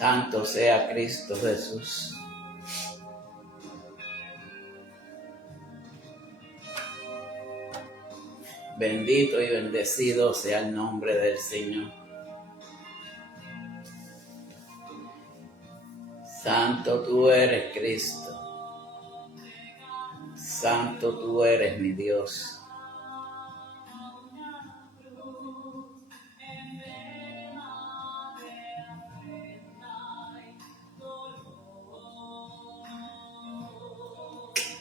Santo sea Cristo Jesús. Bendito y bendecido sea el nombre del Señor. Santo tú eres, Cristo. Santo tú eres, mi Dios.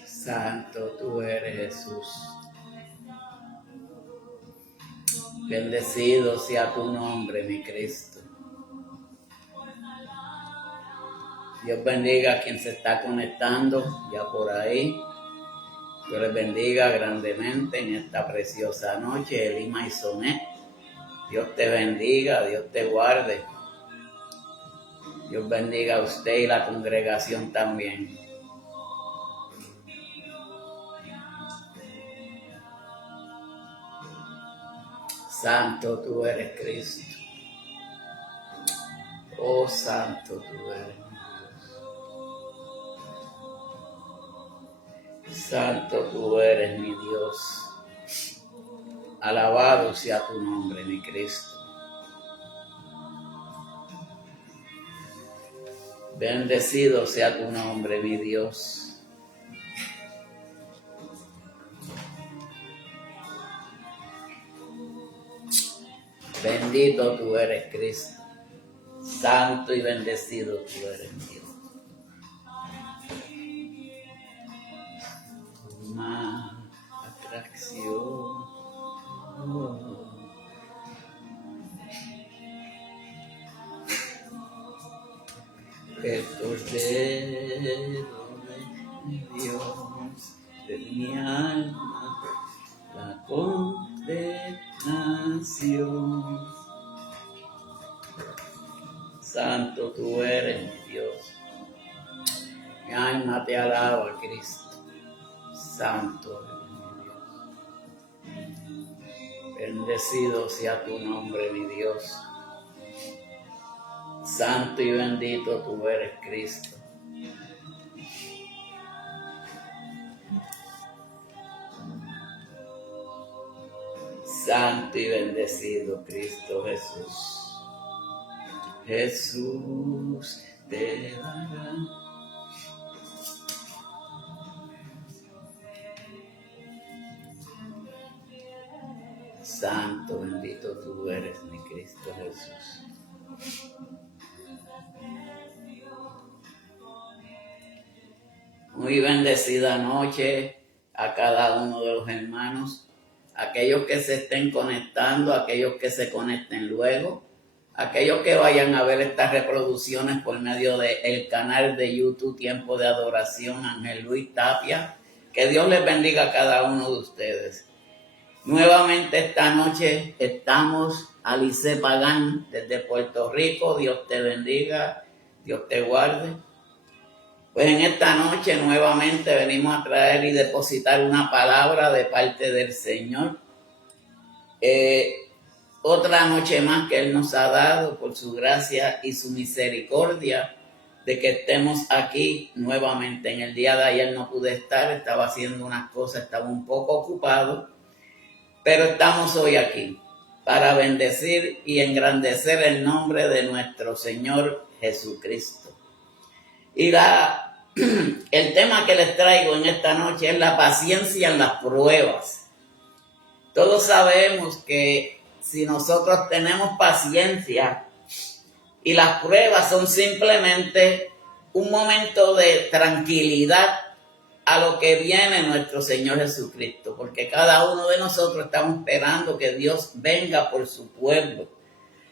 Santo tú eres, Jesús. Bendecido sea tu nombre, mi Cristo. Dios bendiga a quien se está conectando ya por ahí. Dios les bendiga grandemente en esta preciosa noche, Elima y Sonet. Dios te bendiga, Dios te guarde. Dios bendiga a usted y la congregación también. Santo tú eres, Cristo. Oh, santo tú eres, mi Dios. Santo tú eres, mi Dios. Alabado sea tu nombre, mi Cristo. Bendecido sea tu nombre, mi Dios. Bendito tú eres, Cristo. Santo y bendecido tú eres, Dios. Más atracción. El Cordero de Dios de mi alma, la condenación. Santo tú eres, mi Dios. Mi alma te alaba, Cristo. Santo eres, mi Dios. Bendecido sea tu nombre, mi Dios. Santo y bendito tú eres, Cristo. Santo y bendecido Cristo Jesús. Jesús te dará santo, bendito tú eres, mi Cristo Jesús. Muy bendecida noche a cada uno de los hermanos, aquellos que se estén conectando, aquellos que se conecten luego, aquellos que vayan a ver estas reproducciones por medio del canal de YouTube Tiempo de Adoración Ángel Luis Tapia. Que Dios les bendiga a cada uno de ustedes. Nuevamente esta noche estamos Alice Pagán desde Puerto Rico. Dios te bendiga, Dios te guarde. Pues en esta noche nuevamente venimos a traer y depositar una palabra de parte del Señor. Otra noche más que Él nos ha dado por su gracia y su misericordia de que estemos aquí nuevamente. En el día de ayer no pude estar, estaba haciendo unas cosas, estaba un poco ocupado, pero estamos hoy aquí para bendecir y engrandecer el nombre de nuestro Señor Jesucristo. Y el tema que les traigo en esta noche es la paciencia en las pruebas. Todos sabemos que si nosotros tenemos paciencia y las pruebas son simplemente un momento de tranquilidad a lo que viene nuestro Señor Jesucristo, porque cada uno de nosotros estamos esperando que Dios venga por su pueblo.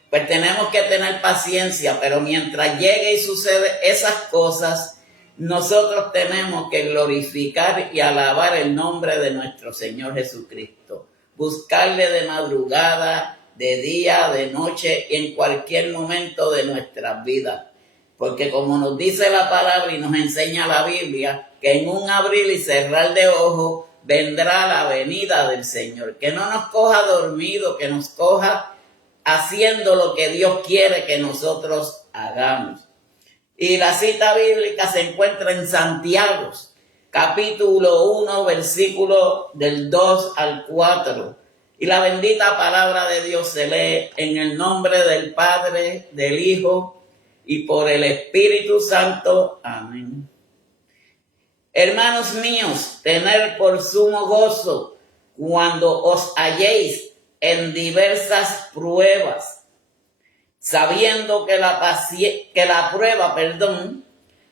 Pues tenemos que tener paciencia, pero mientras llegue y sucede esas cosas, nosotros tenemos que glorificar y alabar el nombre de nuestro Señor Jesucristo. Buscarle de madrugada, de día, de noche, en cualquier momento de nuestras vidas. Porque como nos dice la palabra y nos enseña la Biblia, que en un abrir y cerrar de ojos vendrá la venida del Señor. Que no nos coja dormido, que nos coja haciendo lo que Dios quiere que nosotros hagamos. Y la cita bíblica se encuentra en Santiago, capítulo 1, versículo del 2 al 4. Y la bendita palabra de Dios se lee en el nombre del Padre, del Hijo y por el Espíritu Santo. Amén. Hermanos míos, tened por sumo gozo cuando os halléis en diversas pruebas, sabiendo que la prueba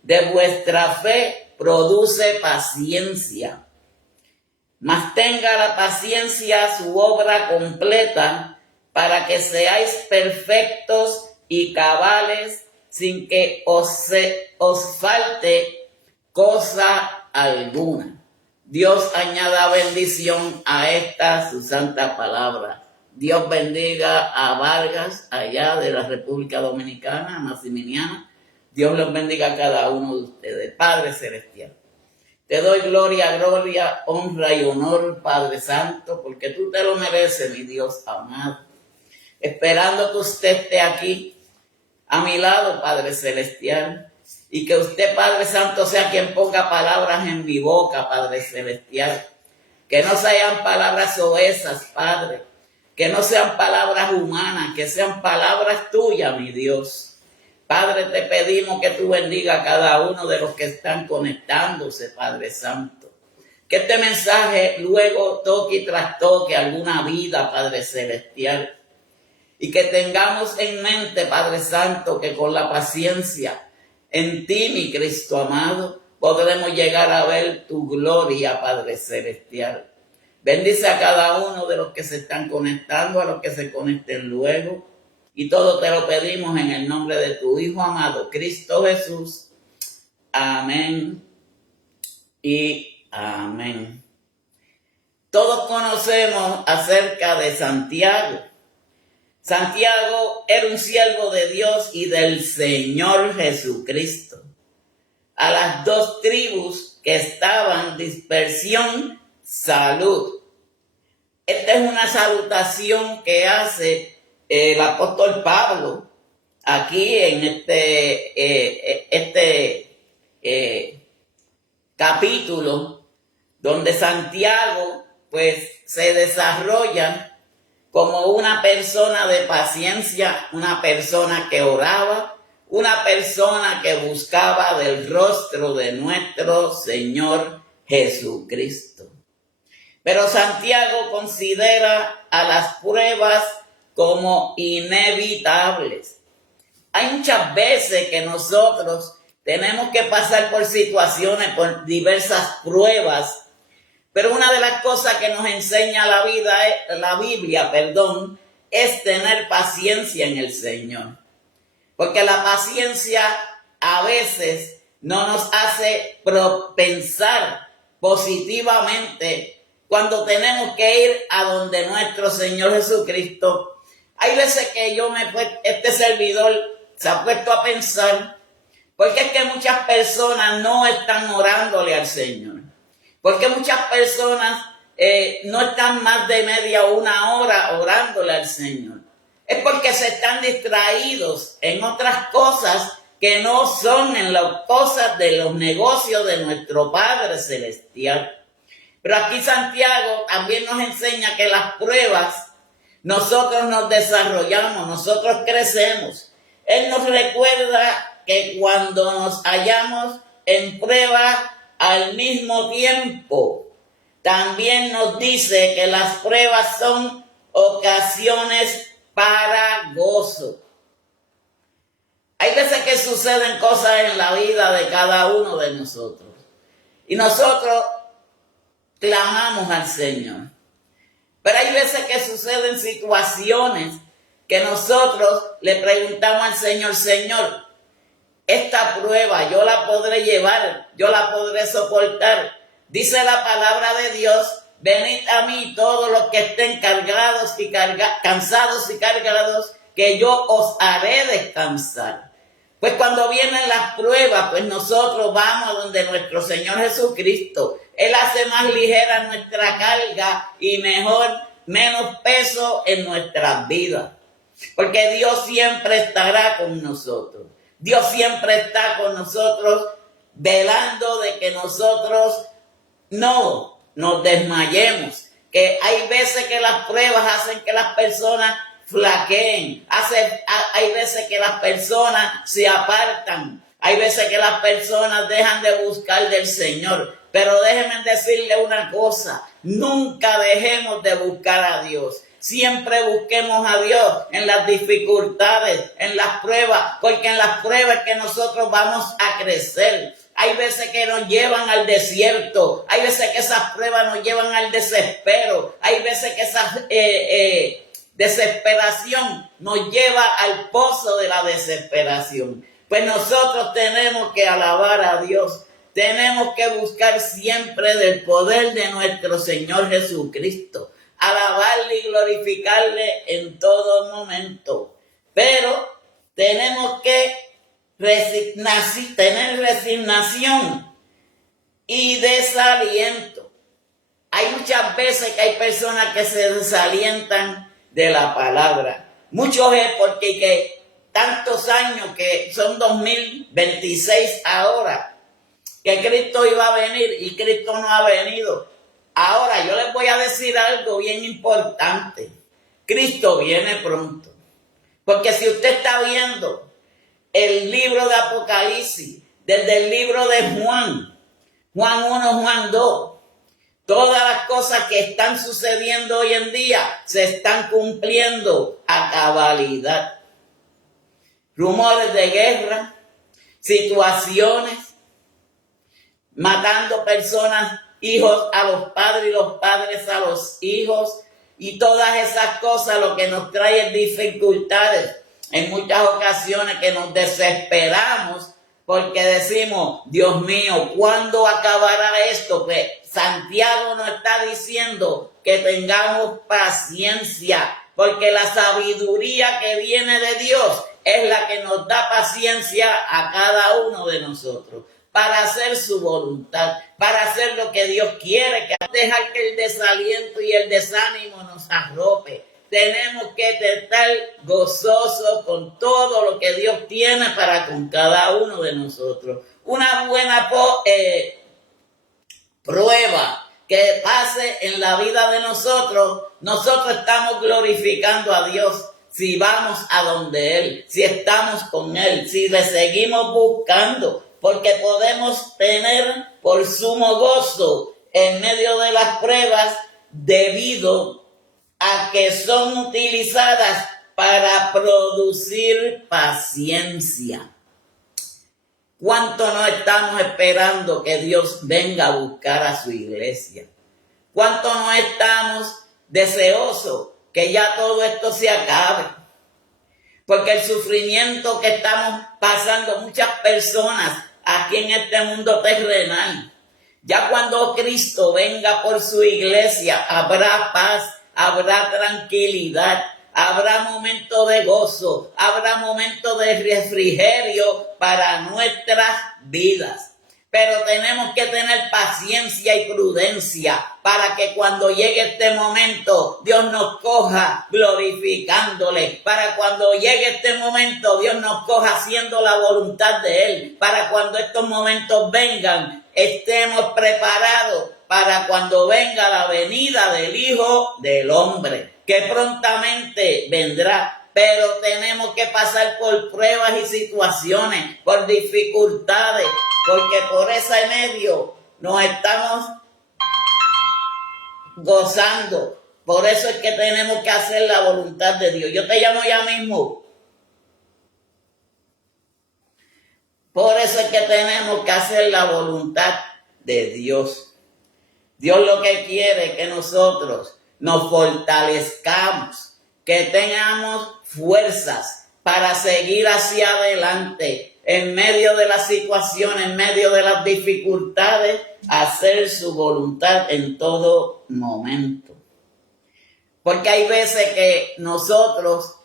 de vuestra fe produce paciencia. Mas tenga la paciencia su obra completa, para que seáis perfectos y cabales, sin que os falte cosa alguna. Dios añada bendición a esta su santa palabra. Dios bendiga a Vargas, allá de la República Dominicana, a Maximiliana. Dios los bendiga a cada uno de ustedes. Padre Celestial, te doy gloria, honra y honor, Padre Santo, porque tú te lo mereces, mi Dios amado. Esperando que usted esté aquí a mi lado, Padre Celestial, y que usted, Padre Santo, sea quien ponga palabras en mi boca, Padre Celestial. Que no sean palabras oesas, Padre, que no sean palabras humanas, que sean palabras tuyas, mi Dios. Padre, te pedimos que tú bendiga a cada uno de los que están conectándose, Padre Santo. Que este mensaje luego toque y trastoque alguna vida, Padre Celestial. Y que tengamos en mente, Padre Santo, que con la paciencia en ti, mi Cristo amado, podremos llegar a ver tu gloria, Padre Celestial. Bendice a cada uno de los que se están conectando, a los que se conecten luego. Y todo te lo pedimos en el nombre de tu Hijo amado, Cristo Jesús. Amén y amén. Todos conocemos acerca de Santiago. Santiago era un siervo de Dios y del Señor Jesucristo. A las dos tribus que estaban, dispersión, salud. Esta es una salutación que hace el apóstol Pablo aquí en este capítulo, donde Santiago pues se desarrolla como una persona de paciencia, una persona que oraba, una persona que buscaba del rostro de nuestro Señor Jesucristo. Pero Santiago considera a las pruebas como inevitables. Hay muchas veces que nosotros tenemos que pasar por situaciones, por diversas pruebas. Pero una de las cosas que nos enseña la Biblia, es tener paciencia en el Señor. Porque la paciencia a veces no nos hace pensar positivamente cuando tenemos que ir a donde nuestro Señor Jesucristo. Hay veces que este servidor se ha puesto a pensar, porque es que muchas personas no están orándole al Señor. Porque muchas personas no están más de media o una hora orándole al Señor. Es porque se están distraídos en otras cosas que no son en las cosas de los negocios de nuestro Padre Celestial. Pero aquí Santiago también nos enseña que las pruebas, nosotros nos desarrollamos, nosotros crecemos. Él nos recuerda que cuando nos hallamos en prueba, al mismo tiempo, también nos dice que las pruebas son ocasiones para gozo. Hay veces que suceden cosas en la vida de cada uno de nosotros. Y nosotros clamamos al Señor. Pero hay veces que suceden situaciones que nosotros le preguntamos al Señor, Señor, esta prueba yo la podré llevar, yo la podré soportar. Dice la palabra de Dios, venid a mí todos los que estén cansados y cargados, que yo os haré descansar. Pues cuando vienen las pruebas, pues nosotros vamos a donde nuestro Señor Jesucristo. Él hace más ligera nuestra carga y menos peso en nuestras vidas. Porque Dios siempre estará con nosotros. Dios siempre está con nosotros, velando de que nosotros no nos desmayemos. Que hay veces que las pruebas hacen que las personas flaqueen. Hay veces que las personas se apartan. Hay veces que las personas dejan de buscar del Señor. Pero déjenme decirle una cosa. Nunca dejemos de buscar a Dios. Siempre busquemos a Dios en las dificultades, en las pruebas, porque en las pruebas es que nosotros vamos a crecer. Hay veces que nos llevan al desierto, hay veces que esas pruebas nos llevan al desespero, hay veces que esa desesperación nos lleva al pozo de la desesperación. Pues nosotros tenemos que alabar a Dios, tenemos que buscar siempre del poder de nuestro Señor Jesucristo. Alabarle y glorificarle en todo momento. Pero tenemos que tener resignación y desaliento. Hay muchas veces que hay personas que se desalientan de la palabra. Muchos es porque que tantos años, que son 2026 ahora, que Cristo iba a venir y Cristo no ha venido. Ahora, yo les voy a decir algo bien importante. Cristo viene pronto. Porque si usted está viendo el libro de Apocalipsis, desde el libro de Juan 1, Juan 2, todas las cosas que están sucediendo hoy en día se están cumpliendo a cabalidad. Rumores de guerra, situaciones, matando personas, hijos a los padres y los padres a los hijos, y todas esas cosas lo que nos trae es dificultades. En muchas ocasiones que nos desesperamos porque decimos, Dios mío, ¿cuándo acabará esto? Pues Santiago nos está diciendo que tengamos paciencia, porque la sabiduría que viene de Dios es la que nos da paciencia a cada uno de nosotros, para hacer su voluntad, para hacer lo que Dios quiere, que dejar que el desaliento y el desánimo nos arrope. Tenemos que estar gozosos con todo lo que Dios tiene para con cada uno de nosotros. Una buena prueba que pase en la vida de nosotros estamos glorificando a Dios. Si vamos a donde Él, si estamos con Él, si le seguimos buscando, porque podemos tener por sumo gozo en medio de las pruebas debido a que son utilizadas para producir paciencia. ¿Cuánto no estamos esperando que Dios venga a buscar a su iglesia? ¿Cuánto no estamos deseosos que ya todo esto se acabe? Porque el sufrimiento que estamos pasando muchas personas aquí en este mundo terrenal, ya cuando Cristo venga por su iglesia, habrá paz, habrá tranquilidad, habrá momento de gozo, habrá momento de refrigerio para nuestras vidas. Pero tenemos que tener paciencia y prudencia para que cuando llegue este momento Dios nos coja glorificándole. Para cuando llegue este momento Dios nos coja haciendo la voluntad de Él. Para cuando estos momentos vengan estemos preparados para cuando venga la venida del Hijo del Hombre, que prontamente vendrá. Pero tenemos que pasar por pruebas y situaciones, por dificultades, porque por ese medio nos estamos gozando. Por eso es que tenemos que hacer la voluntad de Dios. Yo te llamo ya mismo. Por eso es que tenemos que hacer la voluntad de Dios. Dios lo que quiere es que nosotros nos fortalezcamos, que tengamos fuerzas para seguir hacia adelante en medio de las situaciones, en medio de las dificultades, hacer su voluntad en todo momento. Porque hay veces que nosotros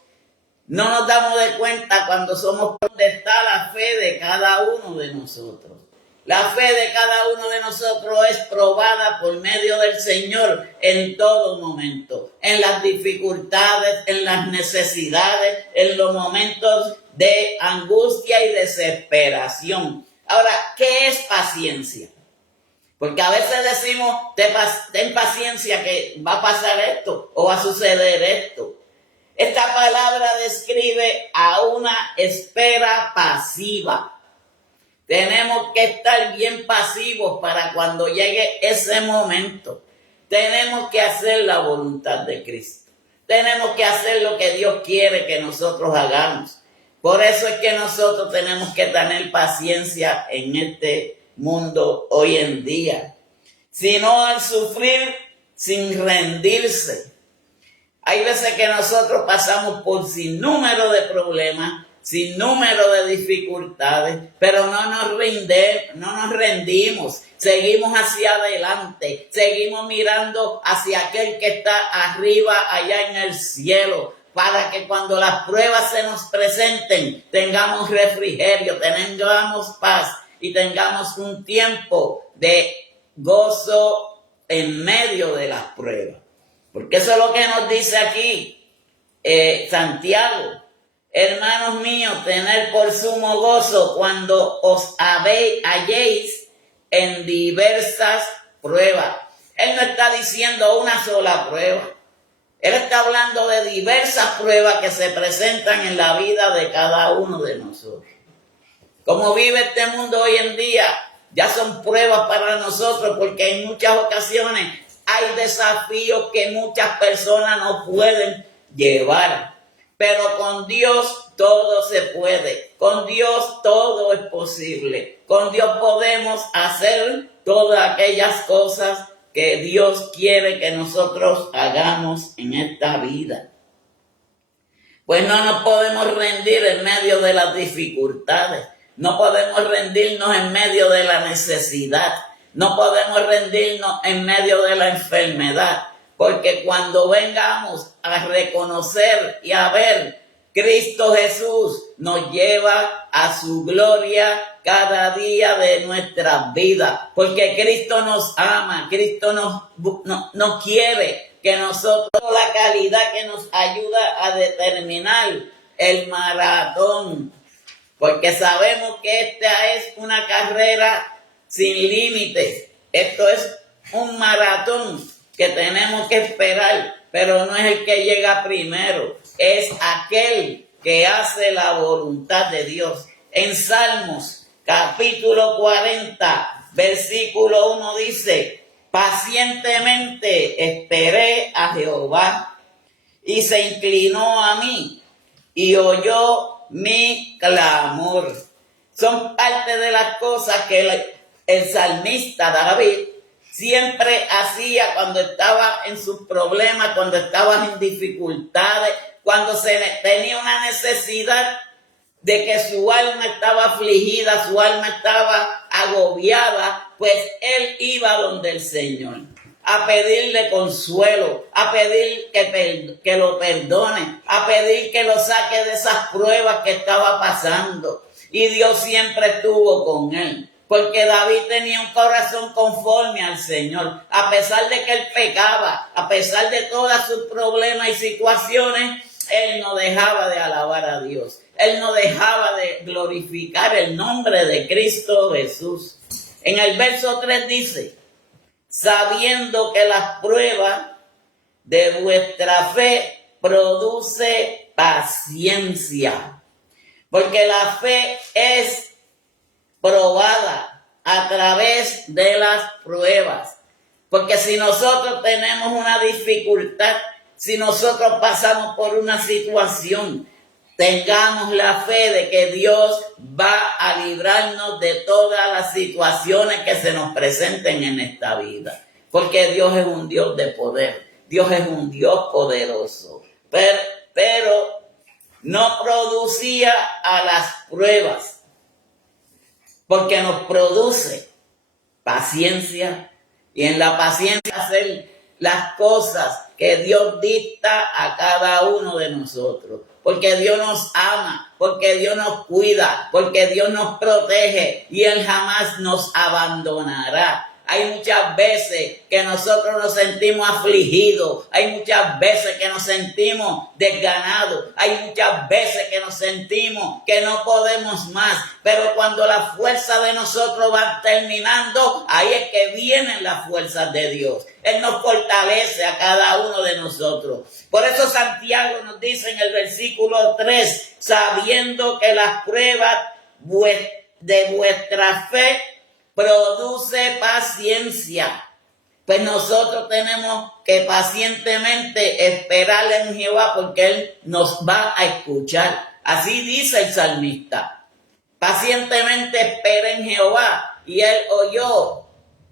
no nos damos de cuenta cuando somos donde está la fe de cada uno de nosotros. La fe de cada uno de nosotros es probada por medio del Señor en todo momento, en las dificultades, en las necesidades, en los momentos de angustia y desesperación. Ahora, ¿qué es paciencia? Porque a veces decimos, ten paciencia que va a pasar esto o va a suceder esto. Esta palabra describe a una espera pasiva. Tenemos que estar bien pasivos para cuando llegue ese momento. Tenemos que hacer la voluntad de Cristo. Tenemos que hacer lo que Dios quiere que nosotros hagamos. Por eso es que nosotros tenemos que tener paciencia en este mundo hoy en día. Sino al sufrir sin rendirse. Hay veces que nosotros pasamos por sinnúmero de problemas, sinnúmero de dificultades, pero no nos rendimos, seguimos hacia adelante, seguimos mirando hacia aquel que está arriba, allá en el cielo, para que cuando las pruebas se nos presenten, tengamos refrigerio, tengamos paz y tengamos un tiempo de gozo en medio de las pruebas. Porque eso es lo que nos dice aquí Santiago. Hermanos míos, tener por sumo gozo cuando os halléis en diversas pruebas. Él no está diciendo una sola prueba. Él está hablando de diversas pruebas que se presentan en la vida de cada uno de nosotros. Como vive este mundo hoy en día, ya son pruebas para nosotros porque en muchas ocasiones hay desafíos que muchas personas no pueden llevar. Pero con Dios todo se puede. Con Dios todo es posible. Con Dios podemos hacer todas aquellas cosas que Dios quiere que nosotros hagamos en esta vida. Pues no nos podemos rendir en medio de las dificultades. No podemos rendirnos en medio de la necesidad. No podemos rendirnos en medio de la enfermedad. Porque cuando vengamos a reconocer y a ver, Cristo Jesús nos lleva a su gloria cada día de nuestras vidas. Porque Cristo nos ama, Cristo nos quiere que nosotros, la calidad que nos ayuda a determinar el maratón. Porque sabemos que esta es una carrera sin límites. Esto es un maratón que tenemos que esperar, pero no es el que llega primero, es aquel que hace la voluntad de Dios. En Salmos, capítulo 40, versículo 1 dice, pacientemente esperé a Jehová y se inclinó a mí y oyó mi clamor. Son parte de las cosas que el salmista David siempre hacía cuando estaba en sus problemas, cuando estaba en dificultades, cuando tenía una necesidad de que su alma estaba afligida, su alma estaba agobiada, pues él iba donde el Señor a pedirle consuelo, a pedir que lo perdone, a pedir que lo saque de esas pruebas que estaba pasando. Y Dios siempre estuvo con él. Porque David tenía un corazón conforme al Señor. A pesar de que él pecaba, a pesar de todos sus problemas y situaciones, él no dejaba de alabar a Dios. Él no dejaba de glorificar el nombre de Cristo Jesús. En el verso 3 dice, sabiendo que las pruebas de vuestra fe produce paciencia. Porque la fe es probada a través de las pruebas. Porque si nosotros tenemos una dificultad, si nosotros pasamos por una situación, tengamos la fe de que Dios va a librarnos de todas las situaciones que se nos presenten en esta vida. Porque Dios es un Dios de poder. Dios es un Dios poderoso. Pero no producía a las pruebas. Porque nos produce paciencia y en la paciencia hacer las cosas que Dios dicta a cada uno de nosotros. Porque Dios nos ama, porque Dios nos cuida, porque Dios nos protege y Él jamás nos abandonará. Hay muchas veces que nosotros nos sentimos afligidos. Hay muchas veces que nos sentimos desganados. Hay muchas veces que nos sentimos que no podemos más. Pero cuando la fuerza de nosotros va terminando, ahí es que vienen las fuerzas de Dios. Él nos fortalece a cada uno de nosotros. Por eso Santiago nos dice en el versículo 3, sabiendo que las pruebas de vuestra fe produce paciencia. Pues nosotros tenemos que pacientemente esperar en Jehová porque Él nos va a escuchar. Así dice el salmista. Pacientemente espera en Jehová y Él oyó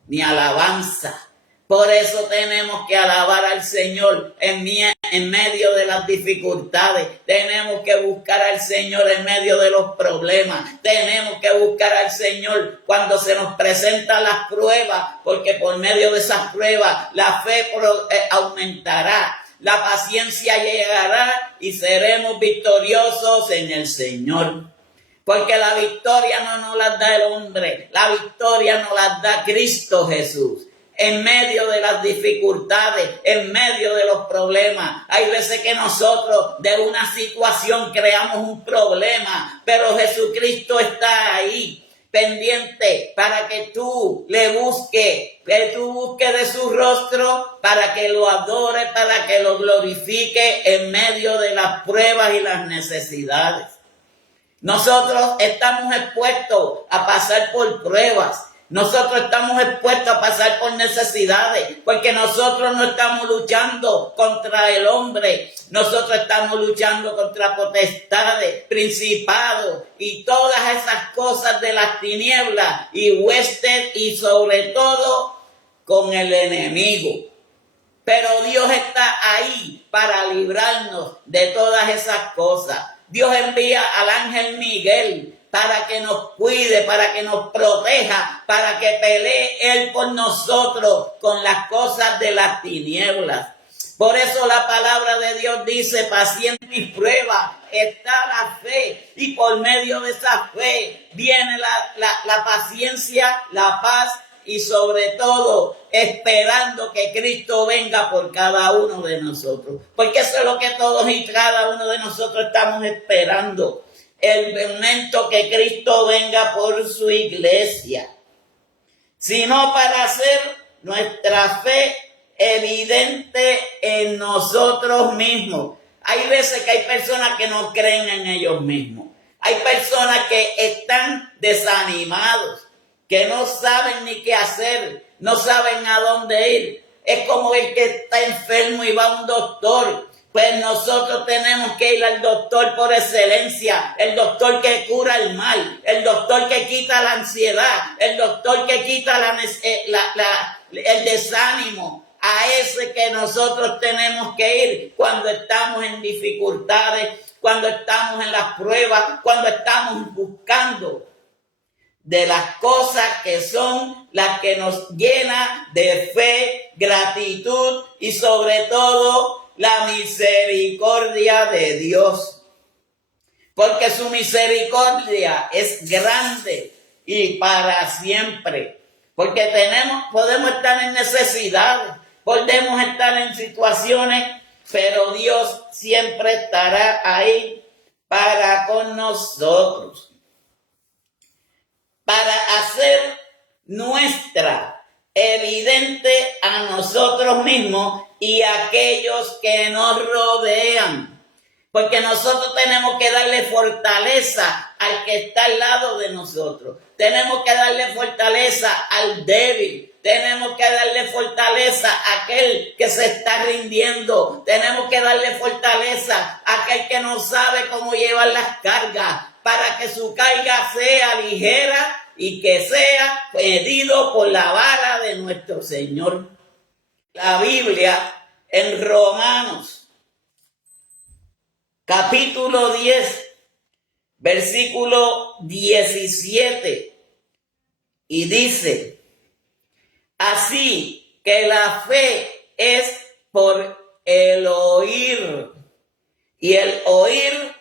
mi alabanza. Por eso tenemos que alabar al Señor en medio de las dificultades. Tenemos que buscar al Señor en medio de los problemas. Tenemos que buscar al Señor cuando se nos presentan las pruebas, porque por medio de esas pruebas la fe aumentará. La paciencia llegará y seremos victoriosos en el Señor. Porque la victoria no nos la da el hombre, la victoria nos la da Cristo Jesús. En medio de las dificultades, en medio de los problemas. Hay veces que nosotros de una situación creamos un problema, pero Jesucristo está ahí, pendiente, para que tú le busques, que tú busques de su rostro, para que lo adore, para que lo glorifique en medio de las pruebas y las necesidades. Nosotros estamos expuestos a pasar por pruebas. Nosotros estamos expuestos a pasar por necesidades, porque nosotros no estamos luchando contra el hombre, nosotros estamos luchando contra potestades, principados y todas esas cosas de las tinieblas y huestes y sobre todo con el enemigo. Pero Dios está ahí para librarnos de todas esas cosas. Dios envía al ángel Miguel para que nos cuide, para que nos proteja, para que pelee Él por nosotros con las cosas de las tinieblas. Por eso la palabra de Dios dice, paciente y prueba está la fe, y por medio de esa fe viene la paciencia, la paz y sobre todo esperando que Cristo venga por cada uno de nosotros. Porque eso es lo que todos y cada uno de nosotros estamos esperando. El momento que Cristo venga por su iglesia, sino para hacer nuestra fe evidente en nosotros mismos. Hay veces que hay personas que no creen en ellos mismos. Hay personas que están desanimados, que no saben ni qué hacer, no saben a dónde ir. Es como el que está enfermo y va a un doctor. Pues nosotros tenemos que ir al doctor por excelencia, el doctor que cura el mal, el doctor que quita la ansiedad, el doctor que quita el desánimo. A ese que nosotros tenemos que ir cuando estamos en dificultades, cuando estamos en las pruebas, cuando estamos buscando de las cosas que son las que nos llenan de fe, gratitud y sobre todo la misericordia de Dios. Porque su misericordia es grande y para siempre. Porque podemos estar en necesidades, podemos estar en situaciones, pero Dios siempre estará ahí para con nosotros. Para hacer nuestra evidente a nosotros mismos y a aquellos que nos rodean. Porque nosotros tenemos que darle fortaleza al que está al lado de nosotros. Tenemos que darle fortaleza al débil. Tenemos que darle fortaleza a aquel que se está rindiendo. Tenemos que darle fortaleza a aquel que no sabe cómo llevar las cargas, para que su carga sea ligera y que sea medido por la vara de nuestro Señor. La Biblia en Romanos, capítulo 10, versículo 17, y dice, así que la fe es por el oír, y el oír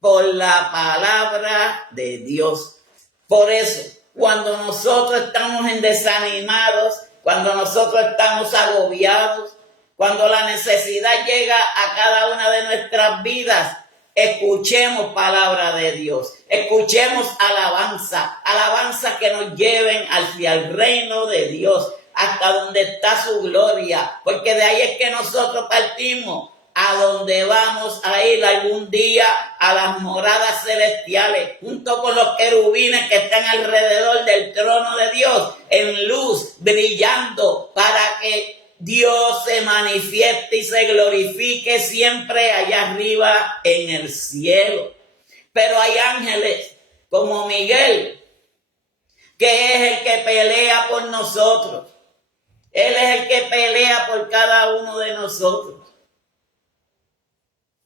por la palabra de Dios. Por eso, cuando nosotros estamos desanimados, cuando nosotros estamos agobiados, cuando la necesidad llega a cada una de nuestras vidas. Escuchemos palabra de Dios, escuchemos alabanza, alabanza que nos lleven hacia el reino de Dios, hasta donde está su gloria, porque de ahí es que nosotros partimos, a donde vamos a ir algún día, a las moradas celestiales, junto con los querubines que están alrededor del trono de Dios, en luz, brillando, para que Dios se manifieste y se glorifique siempre allá arriba en el cielo. Pero hay ángeles como Miguel, que es el que pelea por nosotros. Él es el que pelea por cada uno de nosotros.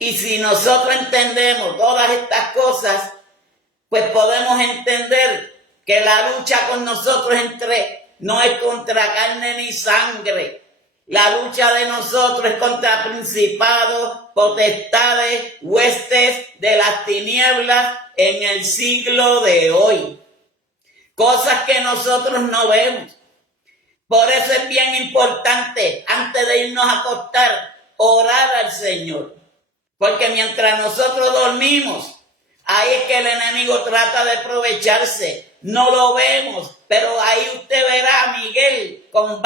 Y si nosotros entendemos todas estas cosas, pues podemos entender que la lucha con nosotros no es contra carne ni sangre. La lucha de nosotros es contra principados, potestades, huestes de las tinieblas en el siglo de hoy. Cosas que nosotros no vemos. Por eso es bien importante, antes de irnos a acostar, orar al Señor. Porque mientras nosotros dormimos, ahí es que el enemigo trata de aprovecharse. No lo vemos, pero ahí usted verá a Miguel con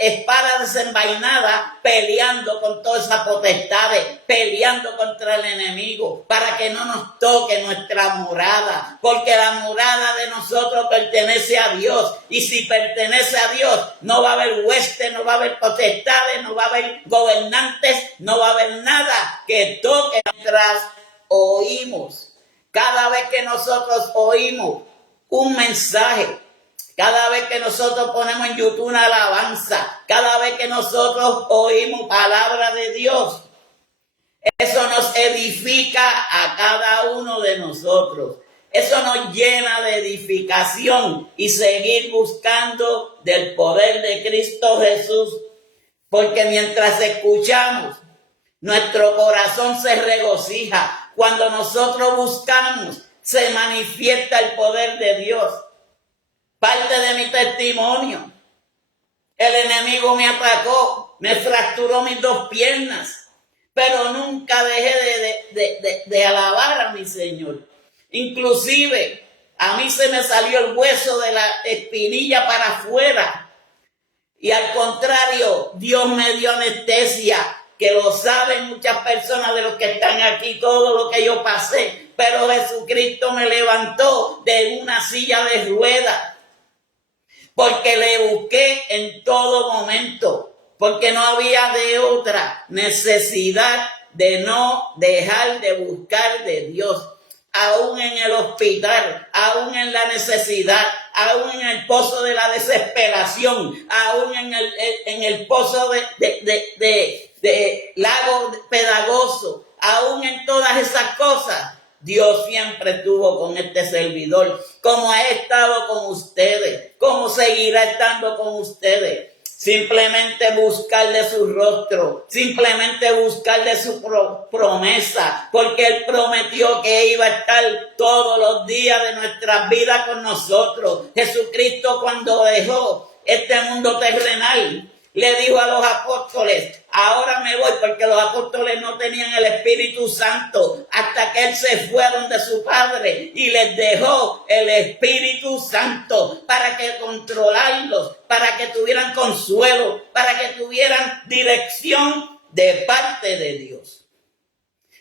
espada desenvainada, peleando con todas esas potestades, peleando contra el enemigo, para que no nos toque nuestra morada, porque la morada de nosotros pertenece a Dios, y si pertenece a Dios, no va a haber huestes, no va a haber potestades, no va a haber gobernantes, no va a haber nada que toque mientras oímos. Cada vez que nosotros oímos un mensaje, cada vez que nosotros ponemos en YouTube una alabanza, cada vez que nosotros oímos palabra de Dios, eso nos edifica a cada uno de nosotros. Eso nos llena de edificación y seguir buscando del poder de Cristo Jesús. Porque mientras escuchamos, nuestro corazón se regocija. Cuando nosotros buscamos, se manifiesta el poder de Dios. Parte de mi testimonio. El enemigo me atacó, me fracturó mis 2 piernas, pero nunca dejé de alabar a mi Señor. Inclusive, a mí se me salió el hueso de la espinilla para afuera. Y al contrario, Dios me dio anestesia, que lo saben muchas personas de los que están aquí, todo lo que yo pasé. Pero Jesucristo me levantó de una silla de ruedas, porque le busqué en todo momento, porque no había de otra necesidad de no dejar de buscar de Dios. Aún en el hospital, aún en la necesidad, aún en el pozo de la desesperación, aún en el pozo de lago pedagoso, aún en todas esas cosas, Dios siempre estuvo con este servidor, como ha estado con ustedes, como seguirá estando con ustedes. Simplemente buscar de su rostro, simplemente buscar de su promesa, porque Él prometió que iba a estar todos los días de nuestras vidas con nosotros. Jesucristo, cuando dejó este mundo terrenal, le dijo a los apóstoles: ahora me voy, porque los apóstoles no tenían el Espíritu Santo hasta que Él se fue a donde su Padre y les dejó el Espíritu Santo para que controlarlos, para que tuvieran consuelo, para que tuvieran dirección de parte de Dios.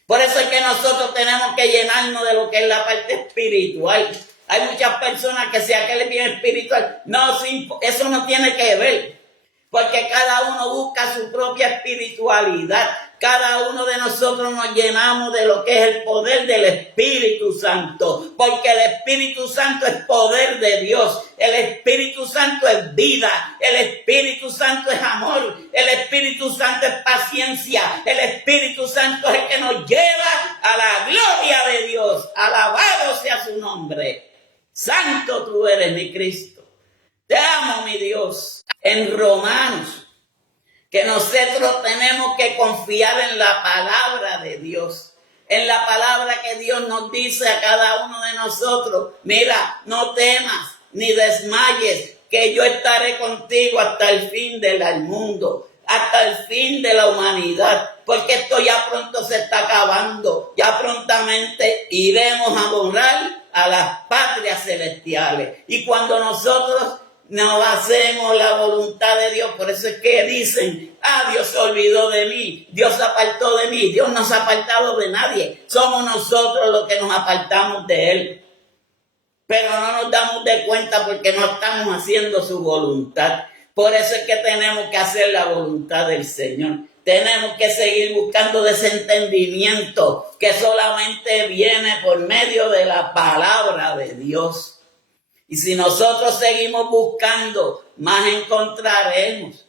Por eso es que nosotros tenemos que llenarnos de lo que es la parte espiritual. Hay muchas personas que se aquel bien espiritual. No, eso no tiene que ver. Porque cada uno busca su propia espiritualidad. Cada uno de nosotros nos llenamos de lo que es el poder del Espíritu Santo. Porque el Espíritu Santo es poder de Dios. El Espíritu Santo es vida. El Espíritu Santo es amor. El Espíritu Santo es paciencia. El Espíritu Santo es el que nos lleva a la gloria de Dios. Alabado sea su nombre. Santo tú eres, mi Cristo. Te amo, mi Dios. En Romanos, que nosotros tenemos que confiar en la palabra de Dios, en la palabra que Dios nos dice a cada uno de nosotros. Mira, no temas, ni desmayes, que yo estaré contigo hasta el fin del mundo, hasta el fin de la humanidad, porque esto ya pronto se está acabando, ya prontamente iremos a morar a las patrias celestiales. Y cuando nosotros no hacemos la voluntad de Dios, por eso es que dicen, Dios se olvidó de mí, Dios se apartó de mí. Dios no se ha apartado de nadie, somos nosotros los que nos apartamos de Él. Pero no nos damos de cuenta porque no estamos haciendo su voluntad. Por eso es que tenemos que hacer la voluntad del Señor. Tenemos que seguir buscando de ese entendimiento que solamente viene por medio de la palabra de Dios. Y si nosotros seguimos buscando, más encontraremos.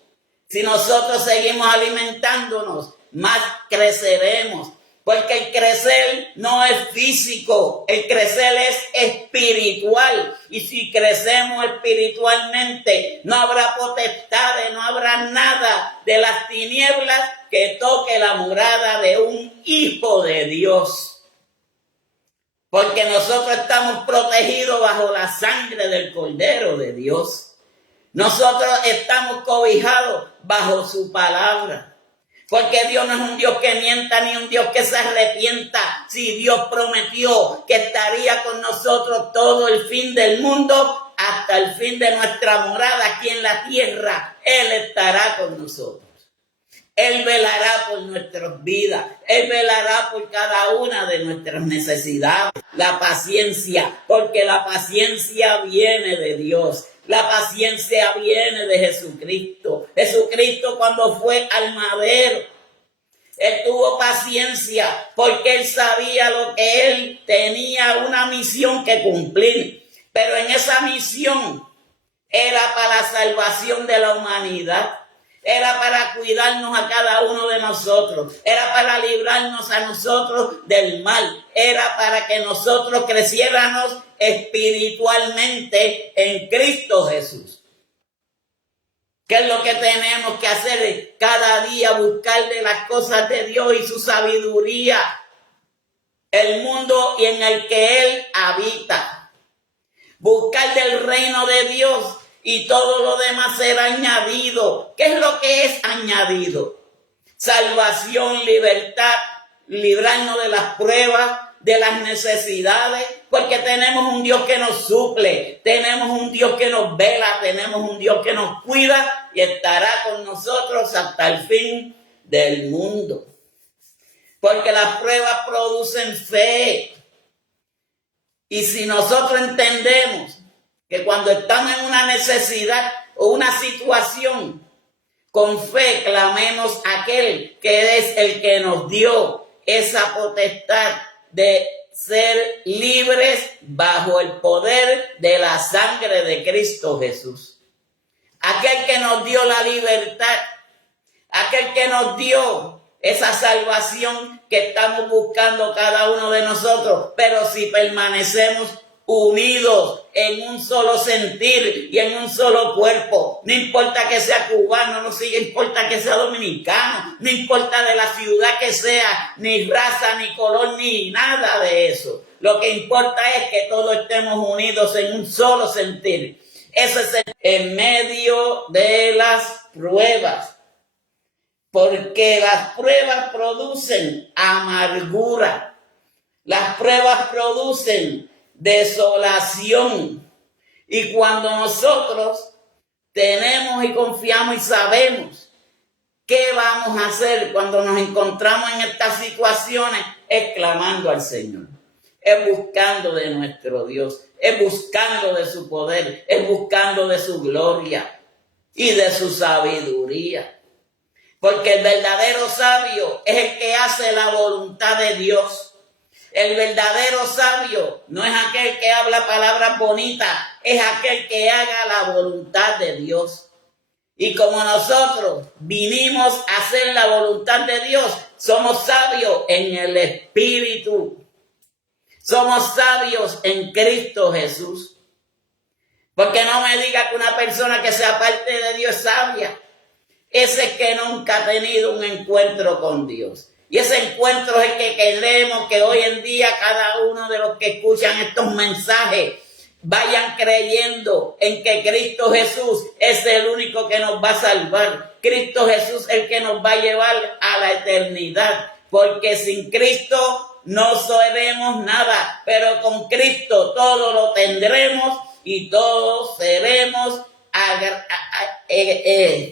Si nosotros seguimos alimentándonos, más creceremos. Porque el crecer no es físico, el crecer es espiritual. Y si crecemos espiritualmente, no habrá potestades, no habrá nada de las tinieblas que toque la morada de un hijo de Dios. Porque nosotros estamos protegidos bajo la sangre del Cordero de Dios. Nosotros estamos cobijados bajo su palabra. Porque Dios no es un Dios que mienta ni un Dios que se arrepienta. Si Dios prometió que estaría con nosotros todo el fin del mundo, hasta el fin de nuestra morada aquí en la tierra, Él estará con nosotros. Él velará por nuestras vidas. Él velará por cada una de nuestras necesidades. La paciencia, porque la paciencia viene de Dios. La paciencia viene de Jesucristo. Jesucristo cuando fue al madero, Él tuvo paciencia porque Él sabía lo que Él tenía, una misión que cumplir. Pero en esa misión era para la salvación de la humanidad. Era para cuidarnos a cada uno de nosotros. Era para librarnos a nosotros del mal. Era para que nosotros creciéramos espiritualmente en Cristo Jesús. ¿Qué es lo que tenemos que hacer? Cada día buscar de las cosas de Dios y su sabiduría. El mundo en el que Él habita. Buscar del reino de Dios. Y todo lo demás será añadido. ¿Qué es lo que es añadido? Salvación, libertad, librarnos de las pruebas, de las necesidades, porque tenemos un Dios que nos suple, tenemos un Dios que nos vela, tenemos un Dios que nos cuida y estará con nosotros hasta el fin del mundo. Porque las pruebas producen fe. Y si nosotros entendemos que cuando estamos en una necesidad o una situación, con fe clamemos a aquel que es el que nos dio esa potestad de ser libres bajo el poder de la sangre de Cristo Jesús. Aquel que nos dio la libertad, aquel que nos dio esa salvación que estamos buscando cada uno de nosotros, pero si permanecemos unidos en un solo sentir y en un solo cuerpo, no importa que sea cubano, no importa que sea dominicano, no importa de la ciudad que sea, ni raza, ni color, ni nada de eso. Lo que importa es que todos estemos unidos en un solo sentir. Ese es en medio de las pruebas, porque las pruebas producen amargura, las pruebas producen desolación. Y cuando nosotros tenemos y confiamos y sabemos qué vamos a hacer cuando nos encontramos en estas situaciones, es clamando al Señor, es buscando de nuestro Dios, es buscando de su poder, es buscando de su gloria y de su sabiduría. Porque el verdadero sabio es el que hace la voluntad de Dios. El verdadero sabio no es aquel que habla palabras bonitas, es aquel que haga la voluntad de Dios. Y como nosotros vinimos a hacer la voluntad de Dios, somos sabios en el Espíritu. Somos sabios en Cristo Jesús. Porque no me diga que una persona que sea parte de Dios es sabia. Ese es que nunca ha tenido un encuentro con Dios. Y ese encuentro es el que queremos que hoy en día cada uno de los que escuchan estos mensajes vayan creyendo en que Cristo Jesús es el único que nos va a salvar. Cristo Jesús es el que nos va a llevar a la eternidad, porque sin Cristo no seremos nada, pero con Cristo todo lo tendremos y todos seremos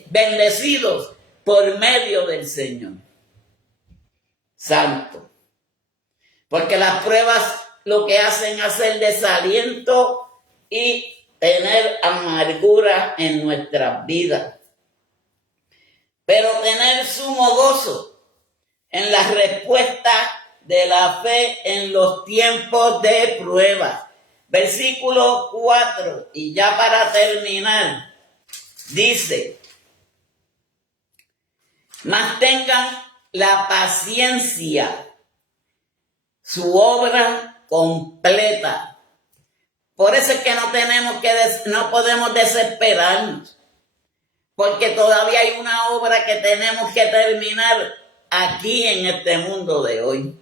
bendecidos por medio del Señor Santo. Porque las pruebas lo que hacen es hacer desaliento y tener amargura en nuestras vidas. Pero tener sumo gozo en la respuesta de la fe en los tiempos de prueba. Versículo 4, y ya para terminar, dice: mantengan la paciencia, su obra completa. Por eso es que no podemos desesperarnos, porque todavía hay una obra que tenemos que terminar aquí en este mundo de hoy.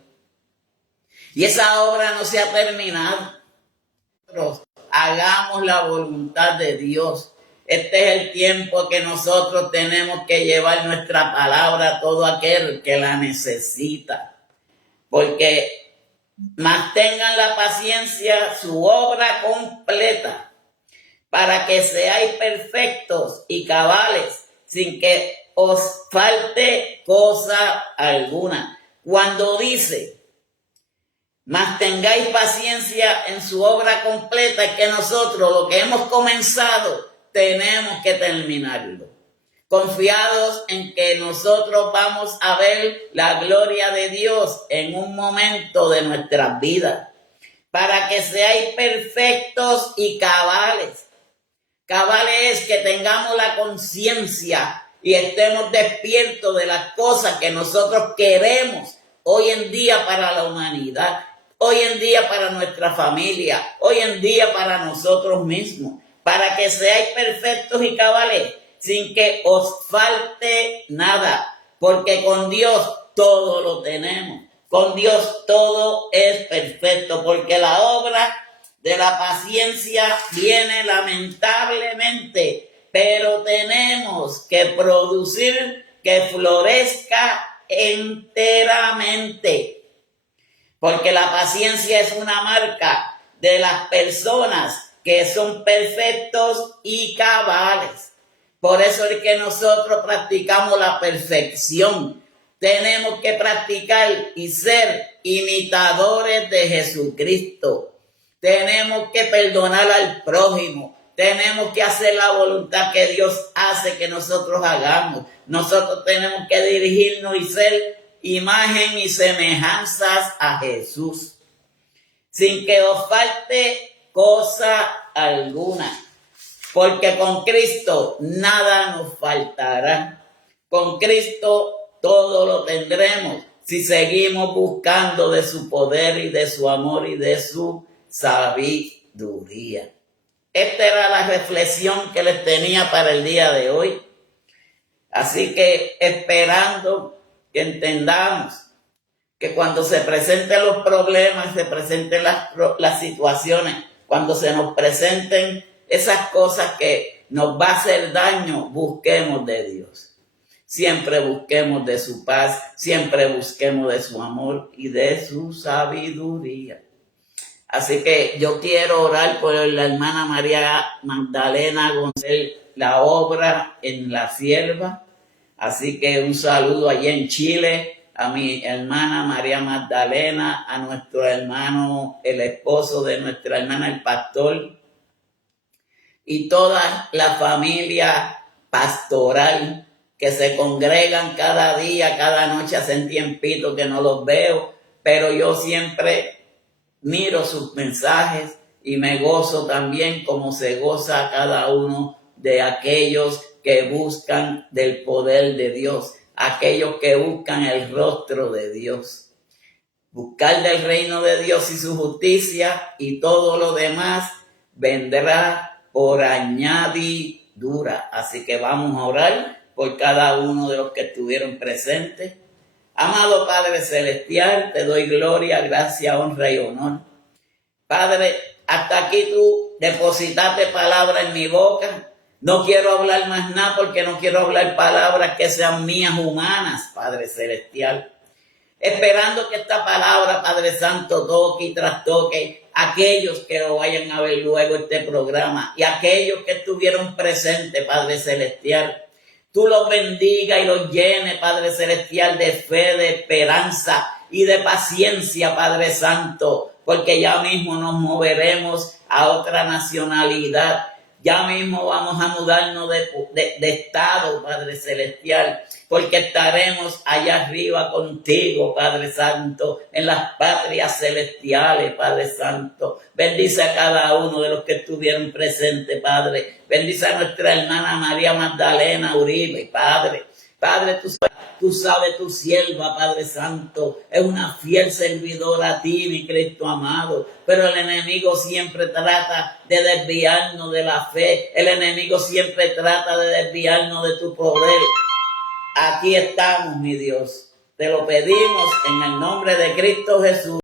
Y esa obra no se ha terminado. Nosotros hagamos la voluntad de Dios. Este es el tiempo que nosotros tenemos que llevar nuestra palabra a todo aquel que la necesita. Porque mantengan la paciencia, su obra completa, para que seáis perfectos y cabales, sin que os falte cosa alguna. Cuando dice mantengáis paciencia en su obra completa, es que nosotros lo que hemos comenzado tenemos que terminarlo, confiados en que nosotros vamos a ver la gloria de Dios en un momento de nuestras vidas, para que seáis perfectos y cabales. Cabales es que tengamos la conciencia y estemos despiertos de las cosas que nosotros queremos hoy en día para la humanidad, hoy en día para nuestra familia, hoy en día para nosotros mismos, para que seáis perfectos y cabales, sin que os falte nada, porque con Dios todo lo tenemos, con Dios todo es perfecto, porque la obra de la paciencia viene lamentablemente, pero tenemos que producir que florezca enteramente, porque la paciencia es una marca de las personas que son perfectos y cabales. Por eso es que nosotros practicamos la perfección. Tenemos que practicar y ser imitadores de Jesucristo. Tenemos que perdonar al prójimo. Tenemos que hacer la voluntad que Dios hace que nosotros hagamos. Nosotros tenemos que dirigirnos y ser imagen y semejanzas a Jesús, sin que os falte cosa alguna, porque con Cristo nada nos faltará. Con Cristo todo lo tendremos si seguimos buscando de su poder y de su amor y de su sabiduría. Esta era la reflexión que les tenía para el día de hoy. Así que esperando que entendamos que cuando se presenten los problemas, se presenten las situaciones, cuando se nos presenten esas cosas que nos va a hacer daño, busquemos de Dios. Siempre busquemos de su paz, siempre busquemos de su amor y de su sabiduría. Así que yo quiero orar por la hermana María Magdalena González, la obra en la sierva. Así que un saludo allí en Chile, a mi hermana María Magdalena, a nuestro hermano, el esposo de nuestra hermana, el pastor, y toda la familia pastoral que se congregan cada día, cada noche. Hace un tiempito que no los veo, pero yo siempre miro sus mensajes y me gozo también como se goza cada uno de aquellos que buscan del poder de Dios, aquellos que buscan el rostro de Dios. Buscar del reino de Dios y su justicia, y todo lo demás vendrá por añadidura. Así que vamos a orar por cada uno de los que estuvieron presentes. Amado Padre Celestial, te doy gloria, gracia, honra y honor, Padre, hasta aquí tú depositaste palabra en mi boca. No quiero hablar más nada porque no quiero hablar palabras que sean mías humanas, Padre Celestial. Esperando que esta palabra, Padre Santo, toque y trastoque a aquellos que lo vayan a ver luego este programa y aquellos que estuvieron presentes, Padre Celestial. Tú los bendiga y los llene, Padre Celestial, de fe, de esperanza y de paciencia, Padre Santo, porque ya mismo nos moveremos a otra nacionalidad. Ya mismo vamos a mudarnos de estado, Padre Celestial, porque estaremos allá arriba contigo, Padre Santo, en las patrias celestiales, Padre Santo. Bendice a cada uno de los que estuvieron presentes, Padre. Bendice a nuestra hermana María Magdalena Uribe, Padre. Padre, tú sabes, tu sierva, Padre Santo, es una fiel servidora a ti, mi Cristo amado, pero el enemigo siempre trata de desviarnos de la fe, el enemigo siempre trata de desviarnos de tu poder. Aquí estamos, mi Dios, te lo pedimos en el nombre de Cristo Jesús.